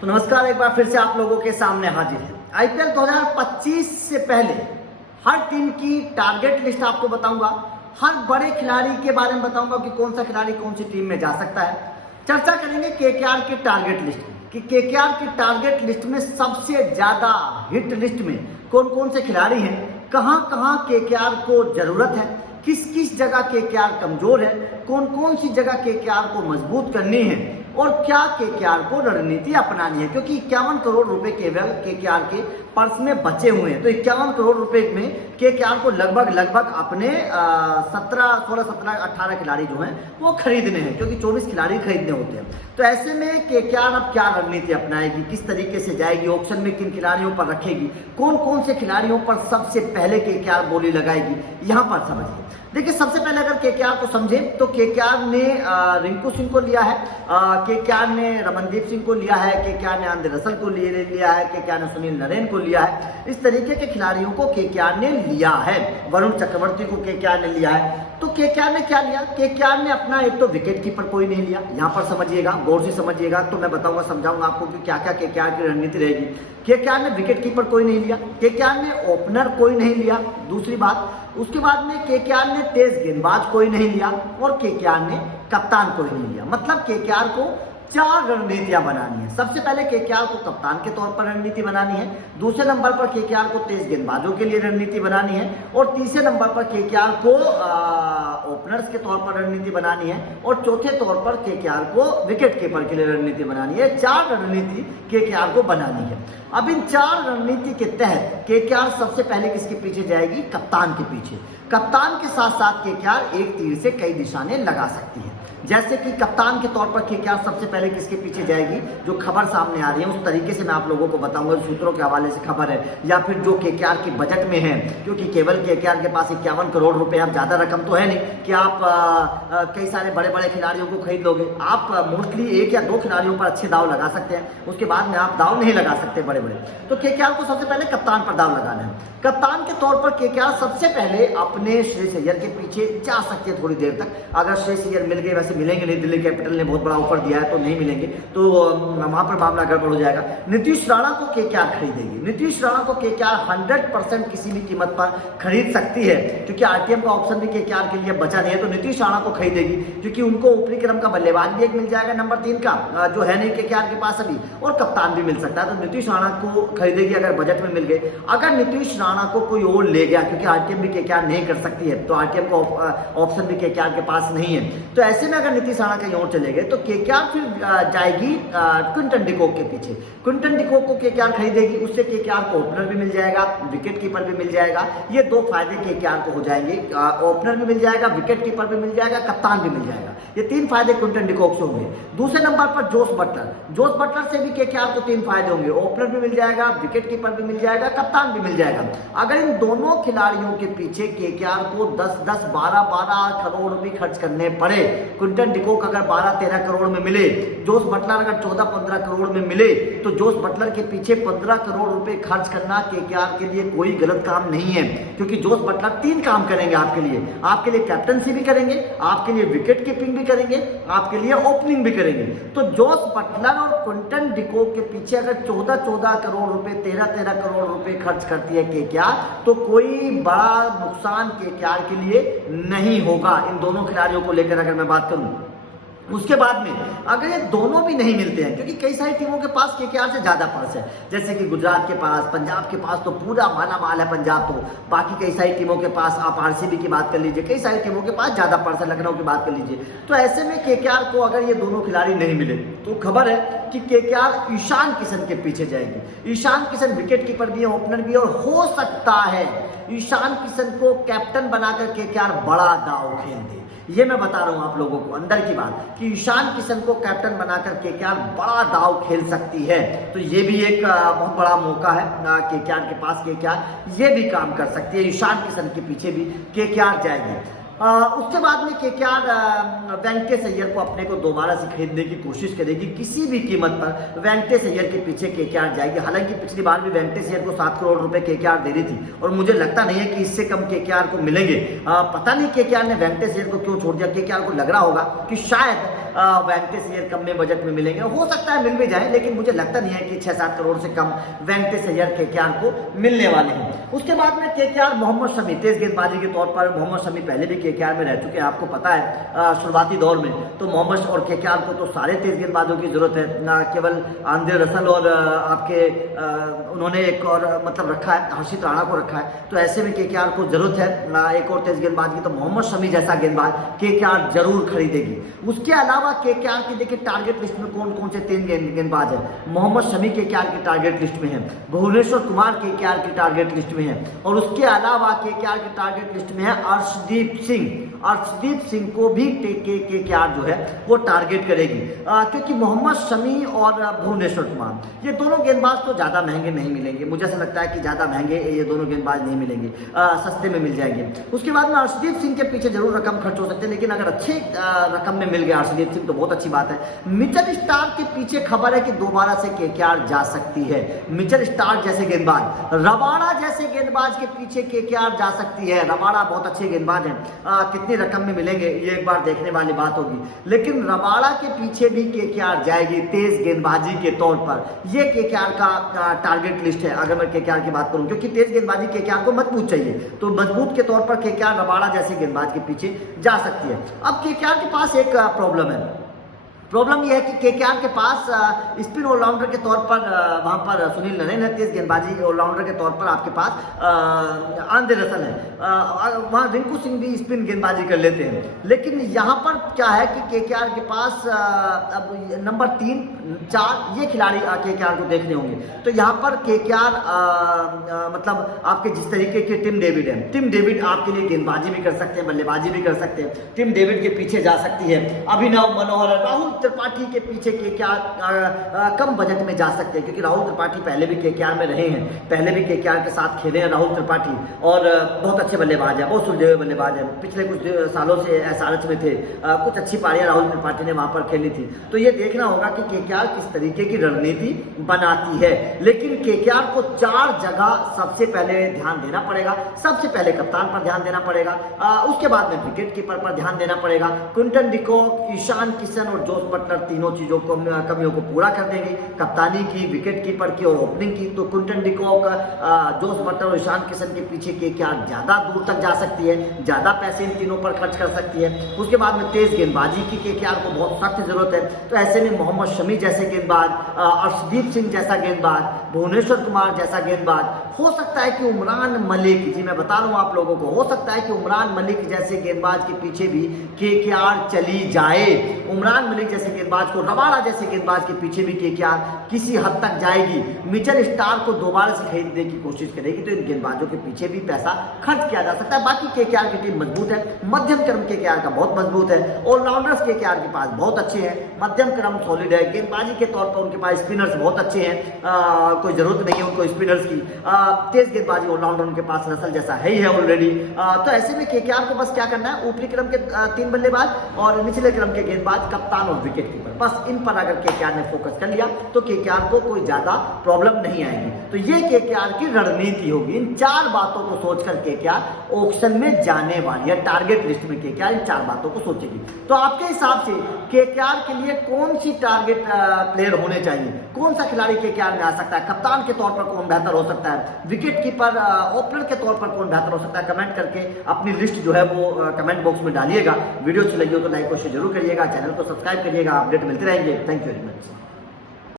तो नमस्कार, एक बार फिर से आप लोगों के सामने हाजिर है। आईपीएल 2025 से पहले हर टीम की टारगेट लिस्ट आपको बताऊंगा, हर बड़े खिलाड़ी के बारे में बताऊंगा कि कौन सा खिलाड़ी कौन सी टीम में जा सकता है। चर्चा करेंगे केकेआर की टारगेट लिस्ट की, कि केकेआर की टारगेट लिस्ट में सबसे ज्यादा हिट लिस्ट में कौन कौन से खिलाड़ी हैं, कहां कहां केकेआर को जरूरत है, किस किस जगह केकेआर कमजोर है, कौन कौन सी जगह केकेआर को मजबूत करनी है और क्या केकेआर को रणनीति अपनानी है। क्योंकि 51 करोड़ रुपए केवल केकेआर के पर्स में बचे हुए हैं। तो 51 करोड़ रुपए में केकेआर को लगभग अपने 18 खिलाड़ी जो हैं वो खरीदने हैं, क्योंकि 24 खिलाड़ी खरीदने होते हैं। तो ऐसे में केकेआर अब क्या रणनीति अपनाएगी, किस तरीके से जाएगी, ऑक्शन में किन खिलाड़ियों पर रखेगी, कौन कौन से खिलाड़ियों पर सबसे पहले केकेआर बोली लगाएगी, यहाँ पर समझिए। देखिए, सबसे पहले अगर केकेआर को समझे तो केकेआर ने रिंकू सिंह को लिया है, केकेआर ने रमनदीप सिंह को लिया है, केकेआर ने आंद्रे रसल को लिया है, केकेआर ने सुनील नरेन को लिया है। इस तरीके के खिलाड़ियों को केकेआर ने लिया है। वरुण चक्रवर्ती को केकेआर ने लिया है। तो केकेआर ने क्या लिया? केकेआर ने अपना एक तो विकेट कीपर कोई नहीं लिया। यहाँ पर समझिएगा, गौर से समझिएगा, तो मैं बताऊंगा, समझाऊंगा आपको कि क्या क्या केकेआर की रणनीति रहेगी। केकेआर ने विकेट कीपर कोई नहीं लिया, केकेआर ने ओपनर कोई नहीं लिया, दूसरी बात। उसके बाद में केकेआर ने तेज गेंदबाज कोई नहीं लिया और केकेआर ने कप्तान कोई नहीं लिया। मतलब केकेआर को 4 रणनीतियां बनानी है। सबसे पहले केकेआर को कप्तान के तौर पर रणनीति बनानी है, दूसरे नंबर पर केकेआर को तेज गेंदबाजों के लिए रणनीति बनानी है और तीसरे नंबर पर केकेआर को ओपनर्स के तौर पर रणनीति बनानी है और चौथे तौर पर केकेआर को विकेट कीपर के लिए रणनीति बनानी है। 4 रणनीति केकेआर को बनानी है। अब इन 4 रणनीति के तहत केकेआर सबसे पहले किसके पीछे जाएगी? कप्तान के पीछे। कप्तान के साथ साथ केकेआर एक तीर से कई निशाने लगा सकती है। जैसे कि कप्तान के तौर पर केकेआर सबसे पहले किसके पीछे जाएगी, जो खबर सामने आ रही है उस तरीके से मैं आप लोगों को बताऊंगा, सूत्रों के हवाले से खबर है, या फिर जो केकेआर की बजट में है। क्योंकि केवल केकेआर के पास 51 करोड़ रुपए, अब ज्यादा रकम तो है नहीं कि आप कई सारे बड़े बड़े खिलाड़ियों को खरीद लोगे। आप मोस्टली 1 या 2 खिलाड़ियों पर अच्छे दाव लगा सकते हैं, उसके बाद में आप दाव नहीं लगा सकते बड़े बड़े। तो केकेआर को सबसे पहले कप्तान पर दाव लगाना है। कप्तान के तौर पर केकेआर सबसे पहले अपने श्रेयस अय्यर के पीछे जा सकते हैं थोड़ी देर तक। अगर श्रेयस अय्यर मिल गए, वैसे मिलेंगे नहीं, दिल्ली कैपिटल ने बहुत बड़ा ऑफर दिया है तो नहीं मिलेंगे, तो वहां पर मामला गड़बड़ हो जाएगा। नीतीश राणा को केकेआर खरीदेगी। नीतीश राणा को केकेआर 100% किसी भी कीमत पर खरीद सकती है, क्योंकि आरटीएम का ऑप्शन भी केकेआर के लिए बचा नहीं है। तो नीतीश राणा को खरीदेगी, क्योंकि उनको ऊपरी क्रम का बल्लेबाज भी एक मिल जाएगा नंबर 3 का, जो है नहीं केकेआर के पास अभी, और कप्तान भी मिल सकता है। तो नीतीश राणा को खरीदेगी अगर बजट में मिल गए। अगर नीतीश राणा को कोई और ले गया, क्योंकि आरटीएम भी केकेआर नहीं कर सकती है, तो आरटीएम का ऑप्शन भी केकेआर के पास नहीं है, तो ऐसे में अगर नीतीश राणा कहीं और चले गए तो केकेआर फिर जाएगी क्विंटन डिकॉक के पीछे। क्विंटन डिकॉक को केकेआर खरीदेगी, उससे केकेआर को ओपनर भी मिल जाएगा, विकेट कीपर भी मिल जाएगा। ये 2 फायदे केकेआर को हो जाएंगे, ओपनर भी मिल जाएगा, विकेट कीपर भी मिल जाएगा, कप्तान भी मिल जाएगा। ये 3 फायदे क्विंटन डिकॉक से होंगे। दूसरे नंबर पर जोस बटलर। जोस बटलर से भी केकेआर को 3 फायदे होंगे, ओपनर भी मिल जाएगा, विकेट कीपर भी मिल जाएगा, कप्तान भी मिल जाएगा। अगर इन दोनों खिलाड़ियों के पीछे केकेआर को 10-10, 12-12 करोड़ भी खर्च करने पड़े, क्विंटन डिकॉक अगर 12-13 करोड़ में मिले, जोस बटलर अगर 14-15 करोड़ में मिले, तो जोस बटलर के पीछे 15 करोड़ रुपए खर्च करना केकेआर के लिए कोई गलत काम नहीं है। क्योंकि जोस बटलर 3 काम करेंगे आपके लिए कैप्टनसी भी करेंगे, आपके लिए विकेट कीपिंग भी करेंगे, आपके लिए ओपनिंग भी करेंगे। तो जोस बटलर और क्विंटन डिकॉक के पीछे अगर 14-14 करोड़ रुपए, 13-13 करोड़ रुपए खर्च करती है केकेआर, तो कोई बड़ा नुकसान केकेआर के लिए नहीं होगा इन दोनों खिलाड़ियों को लेकर अगर मैं बात करूं। उसके बाद में अगर ये दोनों भी नहीं मिलते हैं, क्योंकि कई सारी टीमों के पास केकेआर से ज्यादा पर्स है, जैसे कि गुजरात के पास, पंजाब के पास तो पूरा माला माल है पंजाब, तो बाकी कई सारी टीमों के पास, आप आरसीबी की बात कर लीजिए, कई सारी टीमों के पास ज्यादा पर्स है, लखनऊ की बात कर लीजिए। तो ऐसे में केकेआर को अगर ये दोनों खिलाड़ी नहीं मिले तो खबर है कि केकेआर ईशान किशन के पीछे जाएगी। ईशान किशन विकेट कीपर भी है, ओपनर भी है, और हो सकता है ईशान किशन को कैप्टन बनाकर केकेआर बड़ा दांव खेल दे। ये मैं बता रहा हूं आप लोगों को अंदर की बात, कि ईशान किशन को कैप्टन बनाकर केकेआर बड़ा दांव खेल सकती है। तो ये भी एक बहुत बड़ा मौका है केकेआर के पास। केकेआर ये भी काम कर सकती है, ईशान किशन के पीछे भी केकेआर जाएगी। उसके बाद में केकेआर वेंकटेश अय्यर को अपने को दोबारा से खरीदने की कोशिश करेगी, किसी भी कीमत पर वेंकटेश अय्यर के पीछे केकेआर जाएगी। हालांकि पिछली बार भी वेंकटेश अय्यर को 7 करोड़ रुपए केकेआर दे रही थी और मुझे लगता नहीं है कि इससे कम केकेआर को मिलेंगे। पता नहीं केकेआर ने वेंकटेश अय्यर को क्यों छोड़ दिया। केकेआर को लग रहा होगा कि शायद वेंकटेश अय्यर कम में बजट में मिलेंगे, हो सकता है मिल भी जाए, लेकिन मुझे लगता नहीं है कि 6-7 करोड़ से कम वेंकटेश अय्यर केकेआर को मिलने वाले हैं। उसके बाद में केकेआर मोहम्मद शमी, तेज गेंदबाजी के तौर पर मोहम्मद शमी पहले भी केकेआर में रह चुके हैं, आपको पता है शुरुआती दौर में तो मोहम्मद और केकेआर को तो सारे तेज गेंदबाजों की जरूरत है, ना केवल आंद्रे रसल और आपके उन्होंने एक और मतलब रखा है, हर्षित राणा को रखा है, तो ऐसे में केकेआर को जरूरत है ना एक और तेज गेंदबाज की, तो मोहम्मद शमी जैसा गेंदबाज केकेआर जरूर खरीदेगी। उसके अलावा केकेआर की देखिए टारगेट लिस्ट में कौन कौन से तीन गेंदबाज है, मोहम्मद शमी केकेआर की टारगेट लिस्ट में है, भुवनेश्वर कुमार केकेआर की टारगेट लिस्ट में है, और उसके अलावा केकेआर की टारगेट लिस्ट में है अर्शदीप सिंह। अर्शदीप सिंह को भी केकेआर जो है वो टारगेट करेगी, क्योंकि मोहम्मद शमी और भुवनेश्वर कुमार ये दोनों गेंदबाज तो ज़्यादा महंगे नहीं मिलेंगे, मुझे ऐसा लगता है कि ज़्यादा महंगे ये दोनों गेंदबाज नहीं मिलेंगे, सस्ते में मिल जाएंगे। उसके बाद में अर्शदीप सिंह के पीछे जरूर रकम खर्च हो सकती है, लेकिन अगर अच्छे रकम में मिल गया अर्शदीप सिंह तो बहुत अच्छी बात है। मिचेल स्टार्क के पीछे खबर है कि दोबारा से केकेआर जा सकती है, मिचेल स्टार्क जैसे गेंदबाज, रबाड़ा जैसे गेंदबाज के पीछे केकेआर जा सकती है। रबाड़ा बहुत अच्छे गेंदबाज हैं, कितनी रकम में मिलेंगे ये एक बार देखने वाली बात होगी, लेकिन रबाड़ा के पीछे भी केकेआर जाएगी तेज गेंदबाजी के तौर पर। ये केकेआर का टारगेट लिस्ट है अगर मैं केकेआर की बात करूं, क्योंकि तेज गेंदबाजी केकेआर को मजबूत चाहिए, तो मजबूत के तौर पर केकेआर रबाड़ा जैसे गेंदबाज के पीछे जा सकती है। अब केकेआर के पास एक प्रॉब्लम है, प्रॉब्लम यह है कि केकेआर के पास स्पिन ऑलराउंडर के तौर पर वहाँ पर सुनील नरेन है, तेज गेंदबाजी ऑलराउंडर के तौर पर आपके पास आंद्रे रसल है, वहाँ रिंकू सिंह भी स्पिन गेंदबाजी कर लेते हैं, लेकिन यहाँ पर क्या है कि केकेआर के पास अब नंबर 3, 4 ये खिलाड़ी केकेआर को देखने होंगे, तो यहाँ पर केकेआर मतलब आपके जिस तरीके के टिम डेविड है, टिम डेविड आपके लिए गेंदबाजी भी कर सकते हैं, बल्लेबाजी भी कर सकते हैं, टिम डेविड के पीछे जा सकती है, अभिनव मनोहर, राहुल त्रिपाठी के पीछे केकेआर कम बजट में जा सकते हैं, क्योंकि राहुल त्रिपाठी पहले भी केकेआर में रहे हैं, पहले भी केकेआर के साथ खेले हैं राहुल त्रिपाठी, और बहुत अच्छे बल्लेबाज हैं, बहुत सुलझे हुए बल्लेबाज हैं, पिछले कुछ सालों से एसआरएच में थे, कुछ अच्छी पारियां राहुल त्रिपाठी ने वहां पर खेली थी, तो ये देखना होगा कि केकेआर किस तरीके की रणनीति बनाती है। लेकिन केकेआर को 4 जगह सबसे पहले ध्यान देना पड़ेगा, सबसे पहले कप्तान पर ध्यान देना पड़ेगा, उसके बाद में विकेट कीपर पर ध्यान देना पड़ेगा। क्विंटन डिकॉक, ईशान किशन और जोस बटलर तीनों चीजों को कमियों को पूरा कर देंगे, कप्तानी की, विकेट कीपर की और ओपनिंग की, तो क्विंटन डिकॉक, जोस बटलर और ईशान किशन के पीछे केकेआर ज्यादा दूर तक जा सकती है, ज्यादा पैसे इन तीनों पर खर्च कर सकती है। उसके बाद में तेज गेंदबाजी की केकेआर को बहुत सख्त जरूरत है, तो ऐसे में मोहम्मद शमी जैसे गेंदबाज, अर्शदीप सिंह जैसा गेंदबाज, भुवनेश्वर कुमार जैसा गेंदबाज, हो सकता है कि उमरान मलिक, जी मैं बता रहा हूं आप लोगों को, हो सकता है कि उमरान मलिक जैसे गेंदबाज के पीछे भी केकेआर चली जाए, उमरान मलिक जैसे गेंदबाज को, रबाड़ा जैसे गेंदबाज के पीछे भी केकेआर किसी हद तक जाएगी, मिचेल स्टार्क को दोबारा से खरीदने की कोशिश करेगी, तो इन गेंदबाजों के पीछे भी पैसा खर्च किया जा सकता है। बाकी केकेआर की टीम मजबूत है, मध्यम क्रम केकेआर का बहुत मजबूत है, ऑलराउंडर्स केकेआर के पास बहुत अच्छे हैं, मध्यम क्रम सॉलिड है, गेंदबाजी के तौर पर उनके पास स्पिनर्स बहुत अच्छे हैं, कोई जरूरत नहीं है उनको स्पिनर्स की, तेज गेंदबाजी ऑलराउंडर उनके पास रसल जैसा है ही है ऑलरेडी, तो ऐसे में केकेआर को बस क्या करना है, ऊपरी क्रम के 3 बल्लेबाज और निचले क्रम के गेंदबाज, कप्तान और विकेट कीपर, बस इन पर अगर केकेआर ने फोकस कर लिया तो केकेआर को कोई ज्यादा प्रॉब्लम नहीं आएगी। तो ये केकेआर की रणनीति होगी, इन 4 बातों को सोचकर केकेआर ऑक्शन में जाने वाली है, टारगेट लिस्ट में केकेआर इन 4 बातों को सोचेगी। तो आपके हिसाब से केकेआर के लिए कौन सी टारगेट प्लेयर होने चाहिए, कौन सा खिलाड़ी केकेआर में आ सकता है, कप्तान के तौर पर कौन बेहतर हो सकता है, विकेट कीपर ओपनर के तौर पर कौन बेहतर हो सकता है, कमेंट करके अपनी लिस्ट जो है वो कमेंट बॉक्स में डालिएगा। वीडियो अच्छी लगी हो तो लाइक और शेयर जरूर करिएगा, चैनल को सब्सक्राइब करिएगा, अपडेट मिलते रहेंगे। Thank you very much.